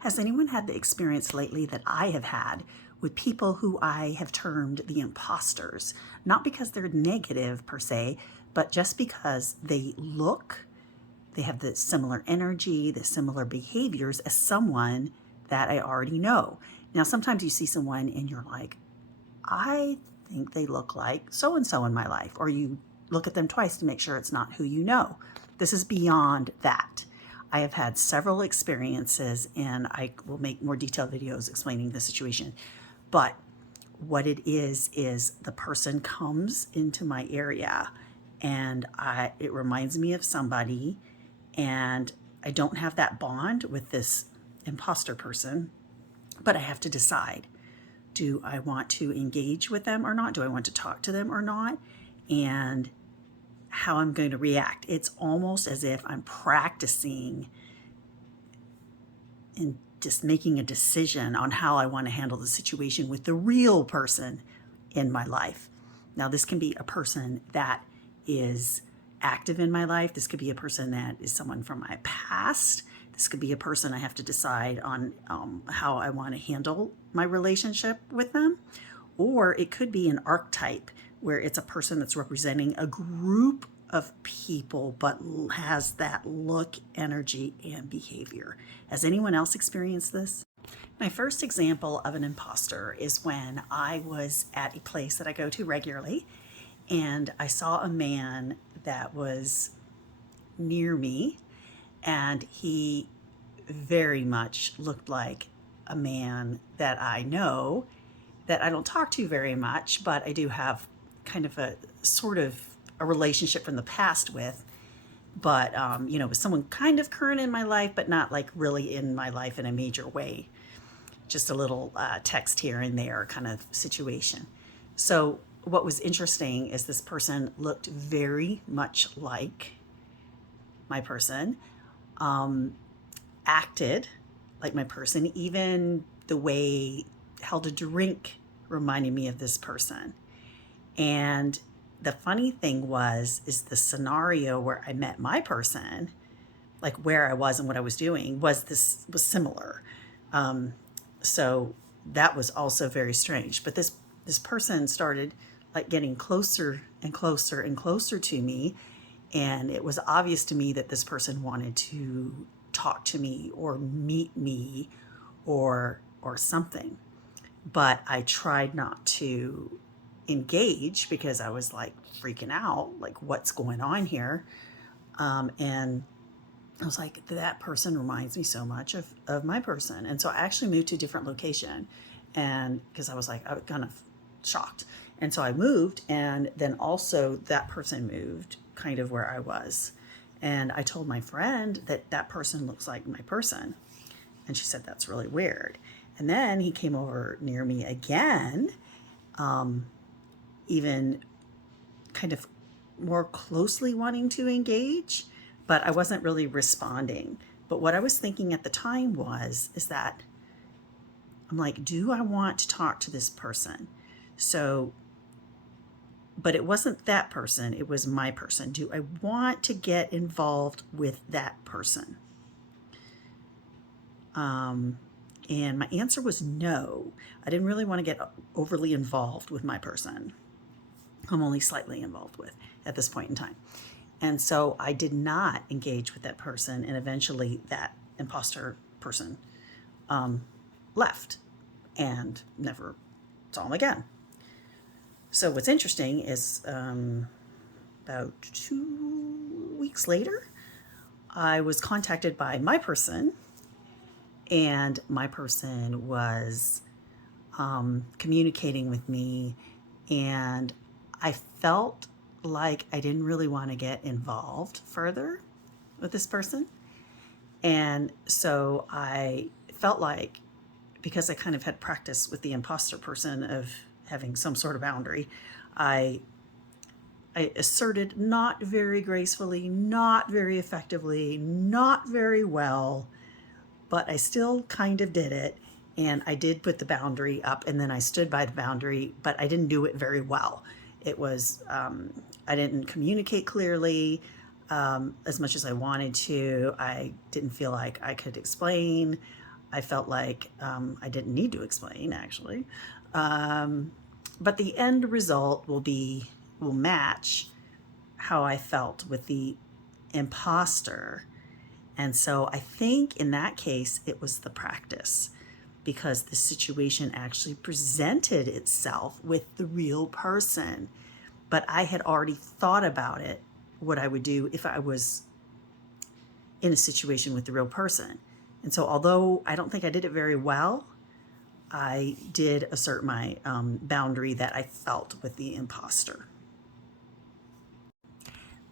Has anyone had the experience lately that I have had with people who I have termed the imposters? Not because they're negative per se, but just because they have the similar energy, the similar behaviors as someone that I already know. Now, sometimes you see someone and you're like, I think they look like so-and-so in my life, or you look at them twice to make sure it's not who you know. This is beyond that. I have had several experiences, and I will make more detailed videos explaining the situation. But what it is the person comes into my area and it reminds me of somebody, and I don't have that bond with this imposter person, but I have to decide, do I want to engage with them or not? Do I want to talk to them or not? And how I'm going to react. It's almost as if I'm practicing and just making a decision on how I want to handle the situation with the real person in my life. Now, this can be a person that is active in my life. This could be a person that is someone from my past. This could be a person I have to decide on how I want to handle my relationship with them. Or it could be an archetype where it's a person that's representing a group of people but has that look, energy, and behavior. Has anyone else experienced this? My first example of an imposter is when I was at a place that I go to regularly, and I saw a man that was near me, and he very much looked like a man that I know, that I don't talk to very much, but I do have kind of a sort of a relationship from the past with, but with someone kind of current in my life, but not like really in my life in a major way. Just a little text here and there kind of situation. So what was interesting is this person looked very much like my person, acted like my person, even the way held a drink reminded me of this person. And the funny thing is the scenario where I met my person, like where I was and what I was doing, was similar. So that was also very strange. But this person started like getting closer and closer and closer to me, and it was obvious to me that this person wanted to talk to me or meet me or something. But I tried not to engage because I was like freaking out, like what's going on here? And I was like, that person reminds me so much of my person. And so I actually moved to a different location, and because I was kind of shocked. And so I moved, and then also that person moved kind of where I was. And I told my friend that person looks like my person. And she said, that's really weird. And then he came over near me again, even kind of more closely wanting to engage, but I wasn't really responding. But what I was thinking at the time is that I'm like, do I want to talk to this person? So, but it wasn't that person, it was my person. Do I want to get involved with that person? And my answer was no. I didn't really want to get overly involved with my person. I'm only slightly involved with at this point in time. And so I did not engage with that person, and eventually that imposter person left and never saw him again. So what's interesting is about 2 weeks later, I was contacted by my person, and my person was communicating with me, and I felt like I didn't really want to get involved further with this person. And so I felt like, because I kind of had practice with the imposter person of having some sort of boundary, I asserted not very gracefully, not very effectively, not very well, but I still kind of did it. And I did put the boundary up, and then I stood by the boundary, but I didn't do it very well. It was, I didn't communicate clearly as much as I wanted to. I didn't feel like I could explain I felt like I didn't need to explain, actually. But the end result will match how I felt with the imposter. And so I think in that case, it was the practice, because the situation actually presented itself with the real person. But I had already thought about it, what I would do if I was in a situation with the real person. And so although I don't think I did it very well, I did assert my boundary that I felt with the imposter.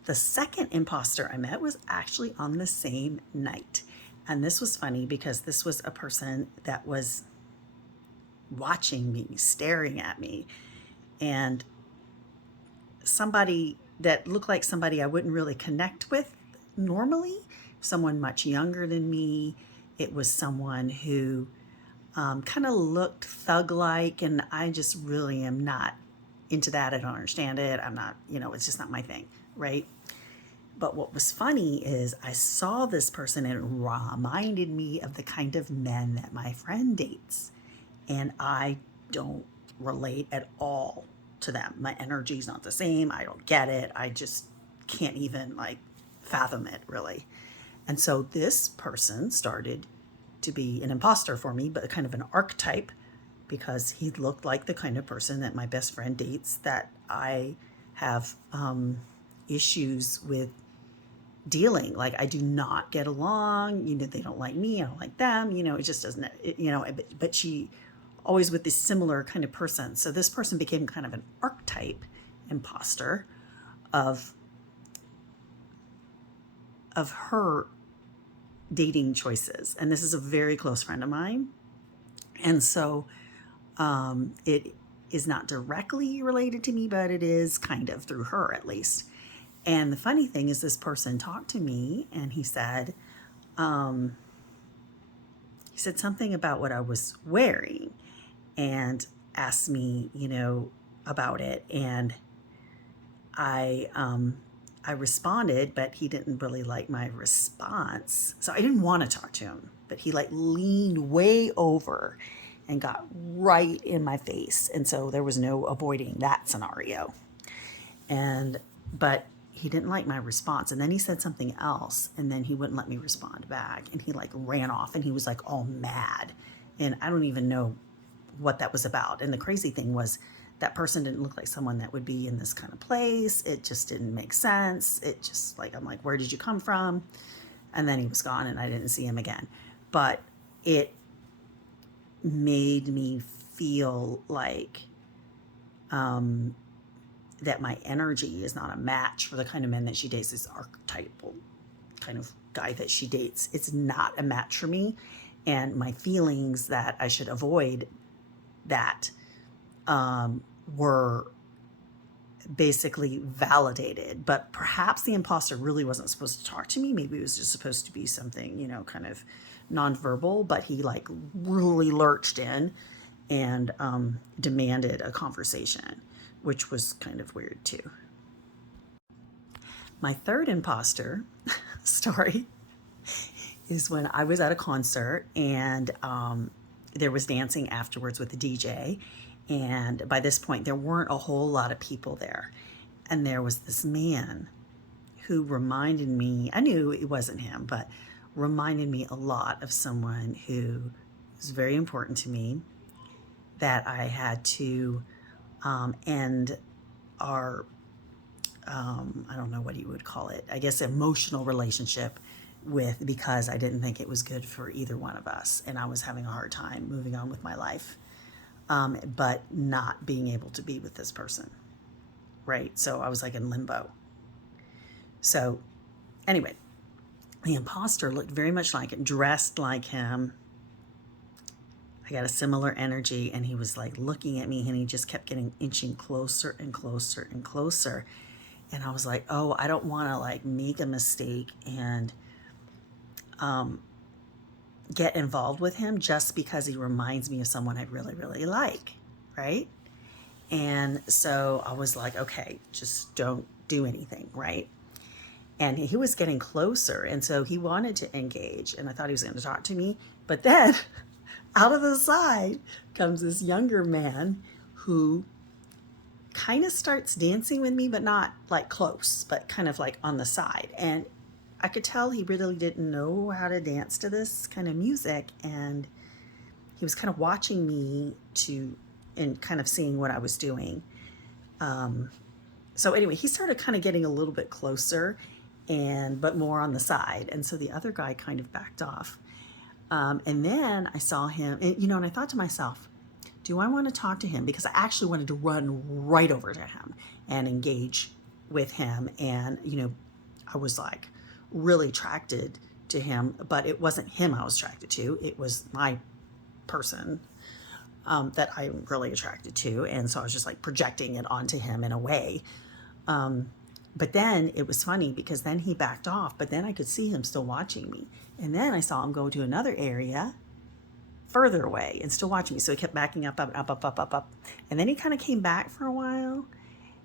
The second imposter I met was actually on the same night. And this was funny because this was a person that was watching me, staring at me, and somebody that looked like somebody I wouldn't really connect with normally, someone much younger than me. It was someone who kind of looked thug-like, and I just really am not into that. I don't understand it. I'm not, it's just not my thing, right? But what was funny is I saw this person and it reminded me of the kind of men that my friend dates. And I don't relate at all to them. My energy's not the same. I don't get it. I just can't even fathom it, really. And so this person started to be an imposter for me, but kind of an archetype, because he looked like the kind of person that my best friend dates, that I have issues with dealing. Like, I do not get along, they don't like me, I don't like them, it just doesn't, but she always with this similar kind of person. So this person became kind of an archetype imposter of her dating choices. And this is a very close friend of mine. And so it is not directly related to me, but it is kind of through her, at least. And the funny thing is, this person talked to me and he said something about what I was wearing and asked me, about it. And I responded, but he didn't really like my response. So I didn't want to talk to him, but he leaned way over and got right in my face. And so there was no avoiding that scenario. But he didn't like my response. And then he said something else, and then he wouldn't let me respond back. And he ran off, and he was all mad. And I don't even know what that was about. And the crazy thing was, that person didn't look like someone that would be in this kind of place. It just didn't make sense. It just I'm like, where did you come from? And then he was gone and I didn't see him again. But it made me feel like that my energy is not a match for the kind of men that she dates, this archetypal kind of guy that she dates. It's not a match for me. And my feelings that I should avoid that were basically validated. But perhaps the imposter really wasn't supposed to talk to me. Maybe it was just supposed to be something, kind of nonverbal, but he really lurched in and demanded a conversation, which was kind of weird too. My third imposter story is when I was at a concert and there was dancing afterwards with the DJ. And by this point, there weren't a whole lot of people there. And there was this man who reminded me, I knew it wasn't him, but reminded me a lot of someone who was very important to me, that I had to end our, I don't know what you would call it, I guess emotional relationship with, because I didn't think it was good for either one of us. And I was having a hard time moving on with my life. But not being able to be with this person, right? So I was in limbo. So anyway, the imposter looked very much like it, dressed like him. I got a similar energy, and he was looking at me, and he just kept inching closer and closer and closer. And I was like, oh, I don't want to make a mistake and get involved with him just because he reminds me of someone I really, really like, right? And so I was like, okay, just don't do anything, right? and he was getting closer. And so he wanted to engage, and I thought he was going to talk to me. But then out of the side comes this younger man who kind of starts dancing with me, but not like close, but kind of like on the side. And I could tell he really didn't know how to dance to this kind of music. And he was kind of watching me and kind of seeing what I was doing. So anyway, he started kind of getting a little bit closer, but more on the side. And so the other guy kind of backed off. And then I saw him, and I thought to myself, do I want to talk to him? Because I actually wanted to run right over to him and engage with him. And, I was like really attracted to him, but it wasn't him I was attracted to. It was my person that I'm really attracted to. And so I was just like projecting it onto him in a way. But then it was funny because then he backed off, but then I could see him still watching me. And then I saw him go to another area further away and still watching me. So he kept backing up. And then he kind of came back for a while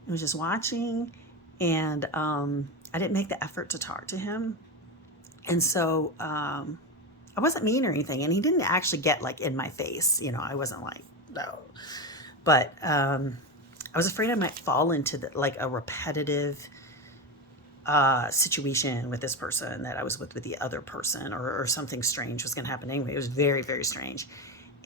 and was just watching. And I didn't make the effort to talk to him. And so I wasn't mean or anything. And he didn't actually get like in my face. I wasn't like, no. But I was afraid I might fall into like a repetitive situation with this person that I was with the other person, or something strange was going to happen anyway. It was very, very strange.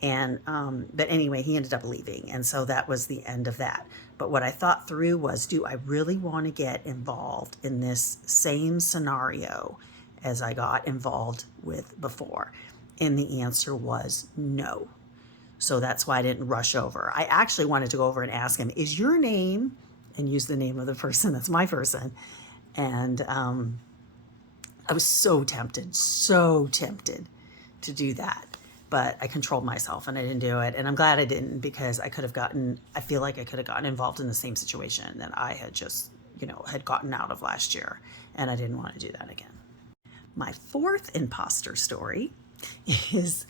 And but anyway, he ended up leaving. And so that was the end of that. But what I thought through was, do I really want to get involved in this same scenario as I got involved with before? And the answer was no. So that's why I didn't rush over. I actually wanted to go over and ask him, is your name, and use the name of the person that's my person. And I was so tempted to do that. But I controlled myself and I didn't do it. And I'm glad I didn't, because I feel like I could have gotten involved in the same situation that I had just, had gotten out of last year. And I didn't want to do that again. My fourth imposter story is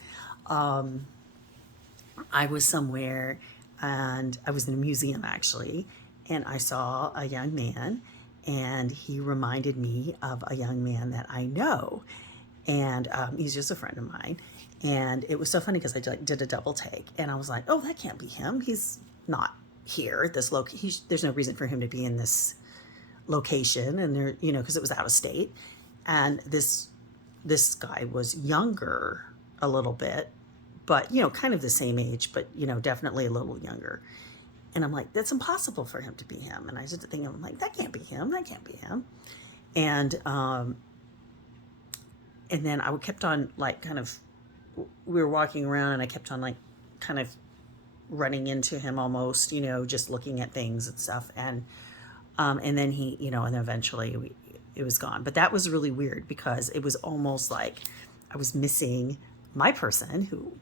I was somewhere, and I was in a museum actually, and I saw a young man, and he reminded me of a young man that I know. And he's just a friend of mine. And it was so funny because I did a double take, and I was like, oh, that can't be him. He's not here at this there's no reason for him to be in this location. And there, because it was out of state. And this guy was younger a little bit, but, kind of the same age, but, definitely a little younger. And I'm like, that's impossible for him to be him. And I started thinking, I'm like, that can't be him. That can't be him. And then I kept on like we were walking around, and I kept on like kind of running into him almost, just looking at things and stuff. And then he, and then eventually it was gone. But that was really weird because it was almost like I was missing my person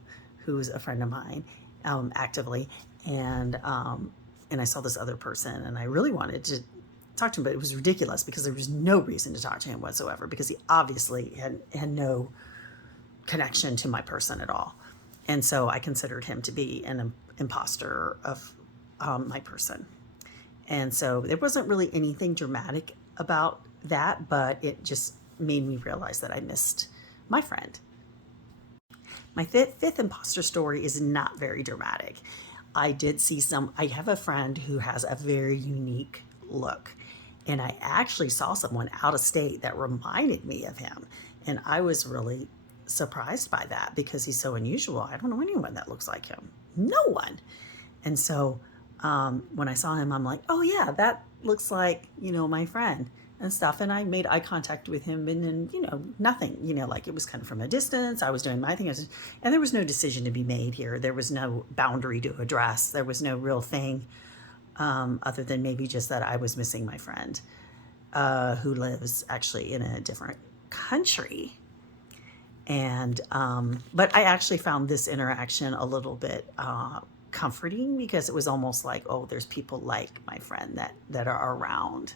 who's a friend of mine, actively. And I saw this other person, and I really wanted to talk to him, but it was ridiculous because there was no reason to talk to him whatsoever, because he obviously had no connection to my person at all. And so I considered him to be an imposter of my person. And so there wasn't really anything dramatic about that, but it just made me realize that I missed my friend. My fifth imposter story is not very dramatic. I have a friend who has a very unique look, and I actually saw someone out of state that reminded me of him. And I was really surprised by that because he's so unusual. I don't know anyone that looks like him. No one. And so when I saw him, I'm like, oh yeah, that looks like, my friend and stuff. And I made eye contact with him, and then, nothing, like it was kind of from a distance. I was doing my thing. And there was no decision to be made here. There was no boundary to address. There was no real thing other than maybe just that I was missing my friend who lives actually in a different country. And but I actually found this interaction a little bit comforting, because it was almost like, oh, there's people like my friend that are around